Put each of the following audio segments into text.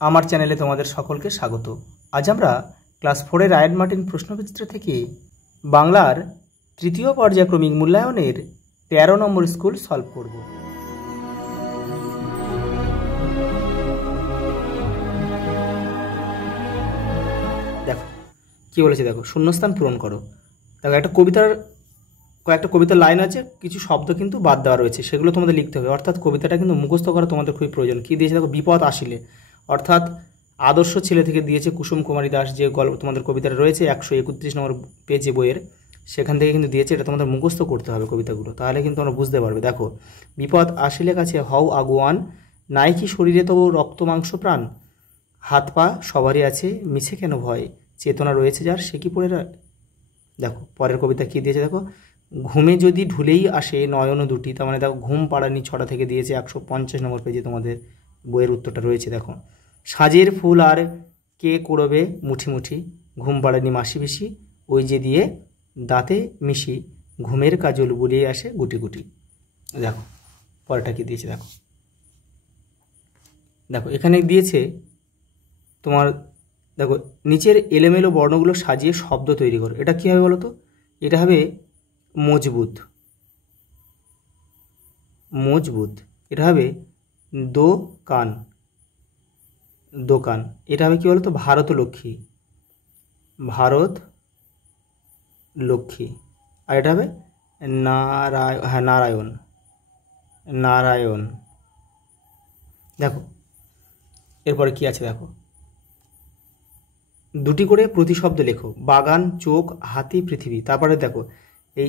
আমার চ্যানেলে তোমাদের সকলকে স্বাগত। আজ আমরা ক্লাস 4-এর রায়ান মার্টিন প্রশ্নবিচিত্র থেকে বাংলার তৃতীয় পর্যায়ক্রমিক মূল্যায়নের 13 নম্বর স্কুল সলভ করব। দেখো কি বলেছে, দেখো শূন্যস্থান পূরণ করো। দেখো কয়েকটা কবিতার লাইন আছে, কিছু শব্দ কিন্তু বাদ দেওয়া রয়েছে, সেগুলো তোমাদের লিখতে হবে। অর্থাৎ কবিতাটা কিন্তু মুখস্থ করা তোমাদের খুবই প্রয়োজন। কী দিয়েছে দেখো, বিপদ আসিলে, অর্থাৎ আদর্শ ছেলে থেকে দিয়েছে কুসুম কুমারী দাস, যে গল্প তোমাদের কবিতাটা রয়েছে 131 নম্বর পেজে বইয়ের, সেখান থেকে কিন্তু দিয়েছে। এটা তোমাদের মুখস্থ করতে হবে কবিতাগুলো, তাহলে কিন্তু তোমরা বুঝতে পারবে। দেখো, বিপদ আসিলে কাছে হও আগুয়ান, নাই কি শরীরে তবু রক্ত মাংস প্রাণ, হাত পা সবারই আছে মিছে কেন ভয়, চেতনা রয়েছে যার সে কি পড়ে। দেখো পরের কবিতা কী দিয়েছে, দেখো ঘুমে যদি ঢুলেই আসে নয়ন দুটি, তার মানে দেখো ঘুম পাড়ানি ছটা থেকে দিয়েছে 150 নম্বর পেজে তোমাদের বইয়ের উত্তরটা রয়েছে। দেখো সাজের ফুল আর কে কুড়বে মুঠি মুঠি, ঘুম পাড়ানি মাসি পিসি, ওই যে দিয়ে দাঁতে মিশি, ঘুমের কাজল বুলিয়ে আসে গুটি গুটি। দেখো পরেরটা কী দিয়েছে, দেখো দেখো এখানে দিয়েছে তোমার, দেখো নিচের এলোমেলো বর্ণগুলো সাজিয়ে শব্দ তৈরি করো। এটা কী হবে বলো তো, এটা হবে মজবুত, মজবুত। এটা হবে দোকান, দোকান। এটা হবে কী বলো তো, ভারত লক্ষ্মী, ভারত লক্ষ্মী। আর এটা হবে নারায়ণ, নারায়ণ। দেখো এরপরে কি আছে, দেখো দুটি করে প্রতিশব্দ লেখো, বাগান, চোখ, হাতি, পৃথিবী। তারপরে দেখো এই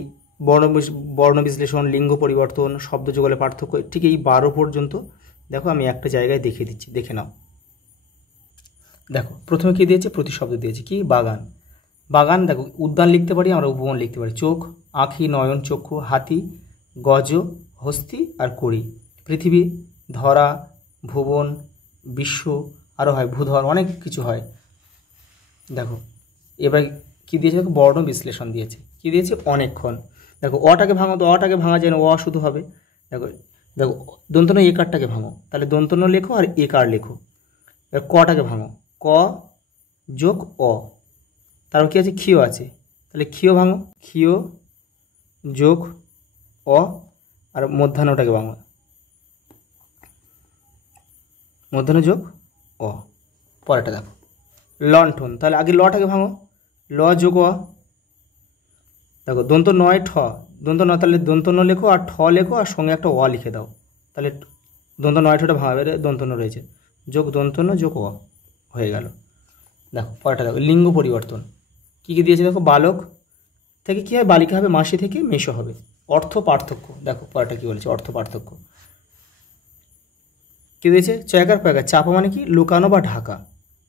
বর্ণ বিশ্লেষণ, লিঙ্গ পরিবর্তন, শব্দ যুগলের পার্থক্য, ঠিক এই 12 পর্যন্ত দেখো আমি একটা জায়গায় দেখিয়ে দিচ্ছি, দেখে নাও। দেখো প্রথমে কী দিয়েছে, প্রতিশব্দ দিয়েছে কি, বাগান। বাগান দেখো উদ্যান লিখতে পারি আমরা, উপবন লিখতে পারি। চোখ, আঁখি, নয়ন, চক্ষু, হাতি, গজ, হস্তি আর কড়ি। পৃথিবী, ধরা, ভুবন, বিশ্ব, আরও হয় ভূধর, অনেক কিছু হয়। দেখো এবার কী দিয়েছে, দেখো বর্ণ বিশ্লেষণ দিয়েছে। কী দিয়েছে, অনেকক্ষণ। দেখো অটাকে ভাঙো, তো অটাকে ভাঙা যায় না, অ শুধু হবে। দেখো দেখো দন্তন্য একারটাকে ভাঙো, তাহলে দন্তন্য লেখো আর একার লেখো। এবার কটাকে ভাঙো, ক যোগ অ। তারপর কী আছে, ক্ষীয় আছে, তাহলে ক্ষীয় ভাঙো, ক্ষীয় যোগ অ। আর মধ্যাহ্নটাকে ভাঙো, মধ্যাহ্ন যোগ অ। পরেরটা দেখো লণ্ঠন, তাহলে আগে লটাকে ভাঙো, ল যোগ অ। দেখো দন্ত নয় ঠ, দন্ত ন, তাহলে দন্ত ন লেখো আর ঠ লেখো আর সঙ্গে একটা অ লিখে দাও, তাহলে দন্ত নয় ঠটা ভাঙাবে, দন্ত ন রয়েছে, যোগ দন্ত ন যোগ অ হয়ে গেল। দেখো পরেরটা দেখো লিঙ্গ পরিবর্তন। কী কী দিয়েছে, দেখো বালক থেকে কী হবে, বালিকা হবে, মাসি থেকে মেশো হবে। অর্থ পার্থক্য, দেখো পরেরটা কী বলেছে, অর্থ পার্থক্য কী দিয়েছে, চয়াকার পয়াকার। চাপা মানে কি, লুকানো বা ঢাকা,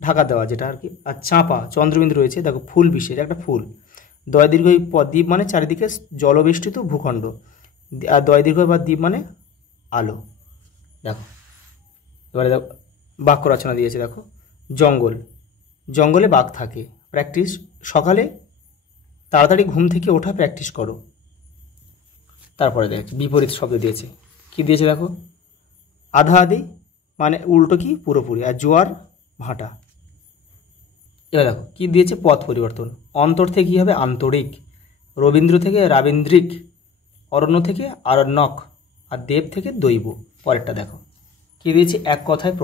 ঢাকা দেওয়া যেটা আর কি। আর চাপা চন্দ্রবিন্দু রয়েছে, দেখো ফুল বিশেষ একটা ফুল। দয় দীর্ঘ দ্বীপ মানে চারিদিকে জলবেষ্টিত ভূখণ্ড, আর দয় দীর্ঘ বা দ্বীপ মানে আলো। দেখো এবারে দেখো বাক্য রচনা দিয়েছে। দেখো জঙ্গল, জঙ্গলে বাঘ থাকে, প্র্যাকটিস। সকালে তাড়াতাড়ি ঘুম থেকে ওঠা প্র্যাকটিস করো। তারপরে দেখ বিপরীত শব্দ দিয়েছে। কি দিয়েছে দেখো, আধা আধি মানে উল্টো কি, পুরোপুরি। আর জোয়ার ভাটা। এবার দেখো কী দিয়েছে, পথ পরিবর্তন। অন্তর থেকে কী হবে, আন্তরিক। রবীন্দ্র থেকে রাবীন্দ্রিক, অরণ্য থেকে আরণ্যক, আর দেব থেকে দৈব। পরেরটা দেখো কী দিয়েছে, এক কথায়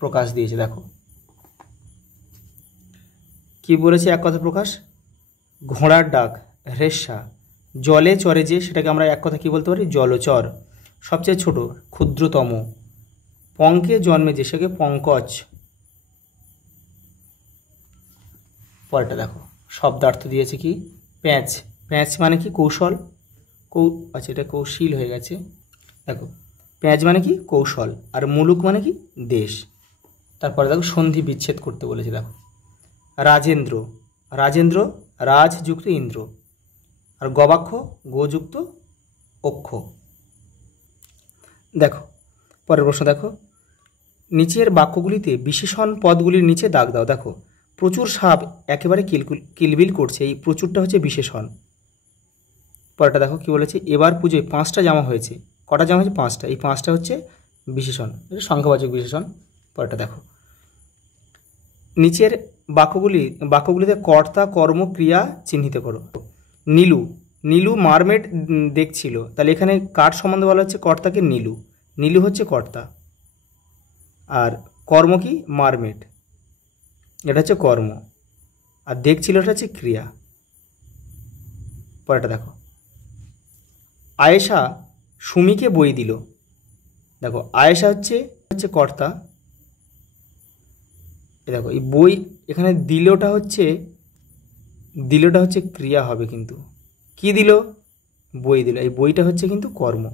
প্রকাশ দিয়েছে। দেখো কি বলেছে, এক কথায় প্রকাশ। ঘোড়ার ডাক, হ্রেস্যা। জলে চরে যে, সেটাকে আমরা এক কথা কী বলতে পারি, জলচর। সবচেয়ে ছোট, ক্ষুদ্রতম। পঙ্কে জন্মে যে, সেটাকে পঙ্কজ। পরেরটা দেখো শব্দার্থ দিয়েছে কি, প্যাঁচ। প্যাঁচ মানে কি, কৌশল। আচ্ছা এটা কৌশীল হয়ে গেছে। দেখো প্যাঁচ মানে কি, কৌশল। আর মুলুক মানে কি, দেশ। তারপরে দেখো সন্ধি বিচ্ছেদ করতে বলেছে। দেখো রাজেন্দ্র, রাজেন্দ্র রাজ যুক্ত ইন্দ্র। আর গবাক্ষ, গোযুক্ত অক্ষ। দেখো পরের প্রশ্ন দেখো, নিচের বাক্যগুলিতে বিশেষণ পদগুলির নিচে দাগ দাও। দেখো প্রচুর সাপ একেবারে কিলবিল করছে, এই প্রচুরটা হচ্ছে বিশেষণ। পরেরটা দেখো কি বলেছে, এবার পুজোয় 5টা জামা হয়েছে। কটা জামা হয়েছে, 5টা। এই 5টা হচ্ছে বিশেষণ, এটা সংখ্যাবাচক বিশেষণ। পরেরটা দেখো নিচের বাক্যগুলিতে কর্তা কর্ম ক্রিয়া চিহ্নিত করো। নীলু, নীলু মারমেড দেখছিল, তাহলে এখানে কার সম্বন্ধে বলা হচ্ছে? কর্তাকে নীলু, নীলু হচ্ছে কর্তা। আর কর্ম কি? মারমেড, এটা হচ্ছে কর্ম, আর দেখছিল এটা হচ্ছে ক্রিয়া। পরেরটা দেখো, আয়েশা সুমিকে বই দিল। দেখো আয়েশা হচ্ছে কর্তা, দেখো এই বই, এখানে দিলটা হচ্ছে ক্রিয়া হবে, কিন্তু কি দিল? বই দিল। এই বইটা হচ্ছে কিন্তু কর্ম,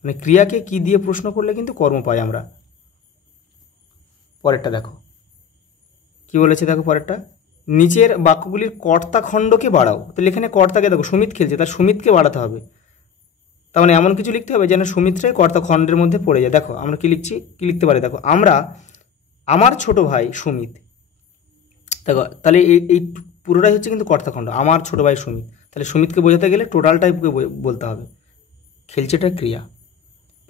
মানে ক্রিয়াকে কি দিয়ে প্রশ্ন করলে কিন্তু কর্ম পাই আমরা। পরেরটা দেখো কি বলেছে, দেখো পরেরটা, নিচের বাক্যগুলির কর্তা খণ্ডকে বাড়াও। তাহলে এখানে কর্তাকে দেখো, সুমিত খেলছে, তার সুমিতকে বাড়াতে হবে। তার মানে এমন কিছু লিখতে হবে যেন সুমিত্রাই কর্তা খণ্ডের মধ্যে পড়ে যায়। দেখো আমরা কি লিখছি, কি লিখতে পারি, দেখো আমার ছোট ভাই সুমিত। দেখো তাহলে এই পুরোটাই হচ্ছে কিন্তু কর্তাখণ্ড, আমার ছোট ভাই সুমিত। তাহলে সুমিতকে বোঝাতে গেলে টোটালটাই বলতে হবে, খেলছেটা ক্রিয়া।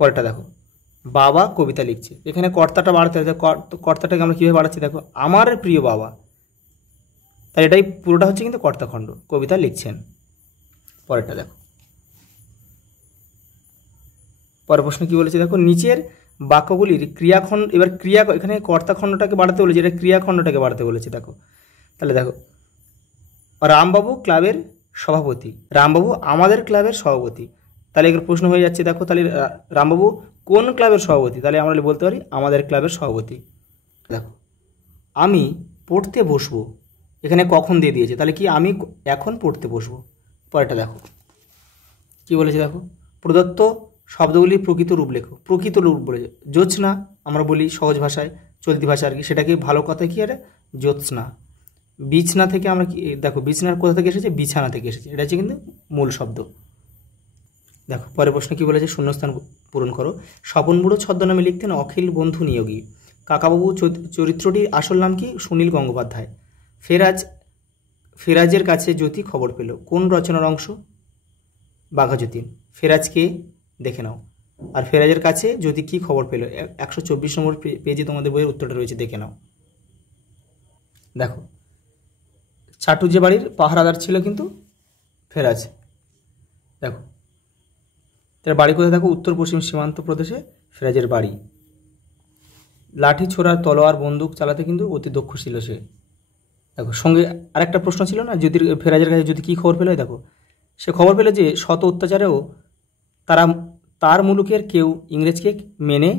পরেরটা দেখো, বাবা কবিতা লিখছে। এখানে কর্তাটা বাড়াতে হবে, কর্তাটাকে আমরা কীভাবে বাড়াচ্ছি, দেখো আমার প্রিয় বাবা, তাহলে এটাই পুরোটা হচ্ছে কিন্তু কর্তাখণ্ড, কবিতা লিখছেন। পরেরটা দেখো, পরের প্রশ্ন কী বলেছে, দেখো নিচের বাক্যগুলির ক্রিয়াখণ্ড, এবার এখানে কর্তাখণ্ডটাকে বাড়াতে বলেছে, এটা ক্রিয়াখণ্ডটাকে বাড়াতে বলেছে। দেখো তাহলে দেখো, রামবাবু ক্লাবের সভাপতি, রামবাবু আমাদের ক্লাবের সভাপতি। তাহলে এগুলো প্রশ্ন হয়ে যাচ্ছে। দেখো তাহলে রামবাবু কোন ক্লাবের সভাপতি, তাহলে আমরা বলতে পারি আমাদের ক্লাবের সভাপতি। দেখো আমি পড়তে বসবো, এখানে কখন দিয়ে দিয়েছে, তাহলে কি আমি এখন পড়তে বসবো। পরেরটা দেখো কি বলেছে, দেখো প্রদত্ত শব্দগুলির প্রকৃত রূপ লেখো। প্রকৃত রূপ বলেছে জ্যোৎস্না, আমরা বলি সহজ ভাষায়, চলতি ভাষা আর কি, সেটাকে ভালো কথা কি আরে জ্যোৎস্না। বিছনা থেকে আমরা কি, দেখো বিছনার কোথা থেকে এসেছে, বিছানা থেকে এসেছে, এটা হচ্ছে কিন্তু মূল শব্দ। দেখো পরের প্রশ্ন কি বলেছে, শূন্যস্থান পূরণ করো। স্বপন বুড়ো ছদ্মনামে লিখতেন অখিল বন্ধু নিয়োগী। কাকাবাবু চরিত্রটির আসল নাম কি? সুনীল গঙ্গোপাধ্যায়। ফেরাজের কাছে জ্যোতি খবর পেল, কোন রচনার অংশ? বাঘাযতীন। ফেরাজকে দেখে নাও। আর ফেরাজের কাছে জ্যোতি কি খবর পেল, 124 নম্বর পেজে তোমাদের বইয়ের উত্তরটা রয়েছে, দেখে নাও। দেখো চাটুজ্জে বাড়ির পাহারাদার ছিল কিন্তু ফেরাজ। দেখো তার বাড়ি কোথায়, দেখো উত্তর পশ্চিম সীমান্ত প্রদেশে ফেরাজের বাড়ি। লাঠি ছোড়া, তলোয়ার, বন্দুক চালাতে কিন্তু অতি দক্ষ ছিল সে। দেখো সঙ্গে আরেকটা প্রশ্ন ছিল না, যদি ফেরাজের কাছে যদি কী খবর পেল, দেখো সে খবর পেল যে শত অত্যাচারেও তার মুলুকের কেউ ইংরেজকে মেনে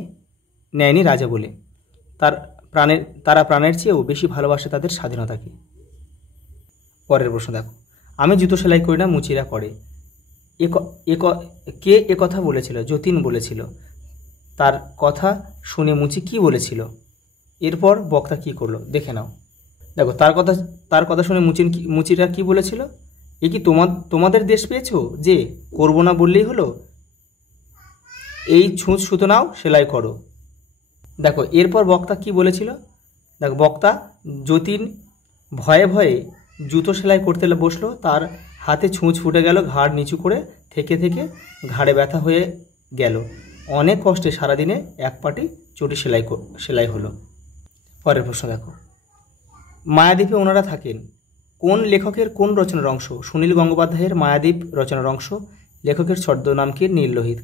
নেয়নি রাজা বলে। তারা প্রাণের চেয়েও বেশি ভালোবাসে তাদের স্বাধীনতাকে। পরের প্রশ্ন দেখো, আমি জুতো সেলাই করি না, মুচিরা করে। কে এ কথা বলেছিল? যতীন বলেছিল। তার কথা শুনে মুচি কি বলেছিল? এরপর বক্তা কি করলো, দেখে নাও। দেখো তার কথা শুনে মুচিরা কি বলেছিল, এ কি তোমাদের দেশ পেয়েছো যে করবো না বললেই হলো, এই ছুঁচ সুতো নাও সেলাই করো। দেখো এরপর বক্তা কি বলেছিল, দেখো বক্তা যতীন ভয়ে ভয়ে জুতো সেলাই করতে বসলো, তার হাতে ছুঁচ ফুটে গেল, ঘাড় নিচু করে থেকে ঘাড়ে ব্যথা হয়ে গেল, অনেক কষ্টে সারাদিনে এক পাটি চটি সেলাই হলো। পরের প্রশ্ন দেখো, মায়াদ্বীপে ওনারা থাকেন, কোন লেখকের কোন রচনার অংশ? সুনীল গঙ্গোপাধ্যায়ের মায়াদ্বীপ রচনার অংশ। লেখকের ছদ্মনাম কি? নীললোহিত।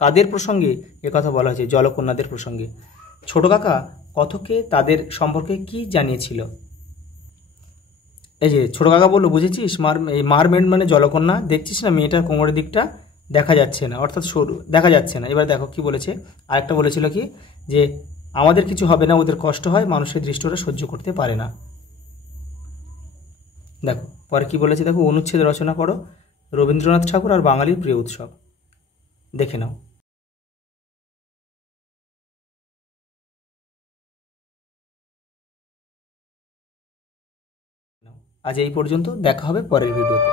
কাদের প্রসঙ্গে একথা বলা হয়েছে? জলকন্যাদের প্রসঙ্গে। ছোট কাকা কথককে তাদের সম্পর্কে কি জানিয়েছিল? এই যে ছোট কাকা বললো, বুঝেছিস, মারমেড মানে জলকন্যা, দেখছিস না মেয়েটার কোমরের দিকটা দেখা যাচ্ছে না, অর্থাৎ সরু দেখা যাচ্ছে না। এবার দেখো কি বলেছে, আরেকটা বলেছিল কি, যে আমাদের কিছু হবে না, ওদের কষ্ট হয়, মানুষের দৃষ্টি ওরা সহ্য করতে পারে না। দেখো পরে কি বলেছে, দেখো অনুচ্ছেদ রচনা করো, রবীন্দ্রনাথ ঠাকুর আর বাঙালির প্রিয় উৎসব, দেখে নাও। আজ এই পর্যন্ত, দেখা হবে পরের ভিডিওতে।